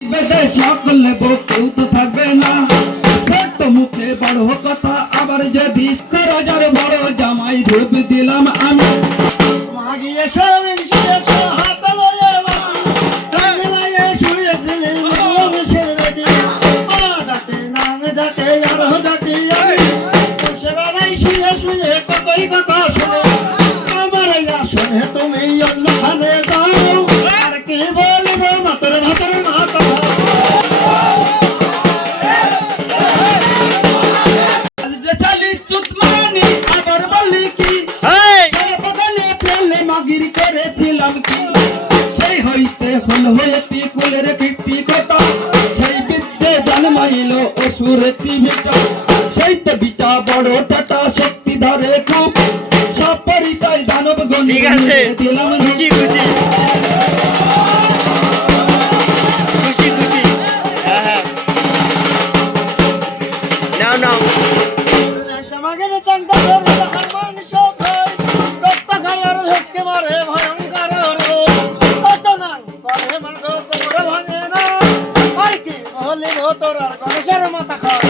বেদেশা করলে বউ কেউ তো থাকবে না, ছোট্ট মুখে বড় কথা, আবার যদি রাজার বড় জামাই রূপ দিলাম আমি। মাগিয়ে সবিংশে হাত লয়ে মিলাইয়ে শুয়েছিলি মনুষ্যের বেদি ডাকে নাম ডাকে আর ডাকে বসে বেড়াই শুয়ে শুয়ে কতই কথা শুনে আমার আসনে তুমি অন্যখানে যাও আর কি বলব মাতর ভাতর মাতা চালি চুতমানি আবার বলি কি মাগির করেছিলাম কি, সেই হইতে হল হয়েটি কুলের কীর্তি কথা, সেই বিদ্যে জন্মাইল অসুর বিটা, সেই তো বিটা বড় টাটা শক্তি ধরে খুব, সব পরিচয় দানব গণি দিলাম খুশি খুশি খুশি খুশি। হ্যাঁ হ্যাঁ নাও নাও মাগের চাঙ্গা ধরে মাংস খাই রক্ত খাই আর ভেসকে মারে ভয়ঙ্কর কত না করে মাংস কোমরে ভাঙে না আর কি বলে তোর আর গণেশের মাথা খায়